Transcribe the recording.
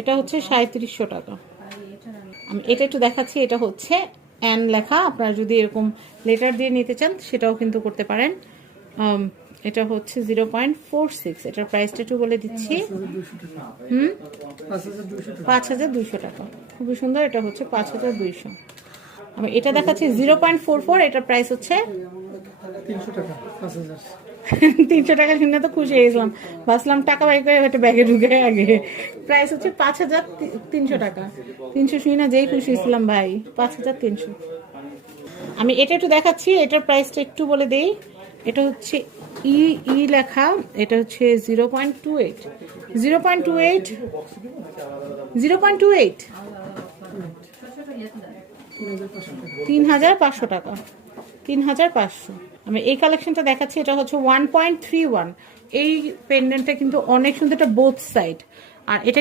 এটা হচ্ছে 3700 টাকা। আমি এটা একটু দেখাচ্ছি, এটা হচ্ছে অ্যান লেখা, আপনারা যদি এরকম লেটার দিয়ে নিতে চান সেটাও কিন্তু করতে পারেন। এটা হচ্ছে 0.46, এটার প্রাইসটা একটু বলে দিচ্ছি। 5200 টাকা, খুবই সুন্দর। এটা হচ্ছে 5200। আমি এটা দেখাচ্ছি 0.44, এটার প্রাইস হচ্ছে 300 টাকা, 5000। 300 টাকা শুনে তো খুশি হয়ে গেলাম, ভাবলাম টাকা বাই করে একটা ব্যাগে ঢুকে আগে। প্রাইস হচ্ছে 5300 টাকা। 300 শুনি না যেই খুশি হয়েছিলাম ভাই, 5300। আমি এটা একটু দেখাচ্ছি, এটার প্রাইসটা একটু বলে দেই। এটা হচ্ছে ই ই লেখা, এটা হচ্ছে 0.28, 0.28, 0.28, 3500 টাকা, 3500। আমি এই কালেকশনটা দেখাচ্ছি, এটা হচ্ছে 1.31। এই পেন্ডেন্টটা কিন্তু অনেক সুন্দর, এটা বোথ সাইড। আর এটা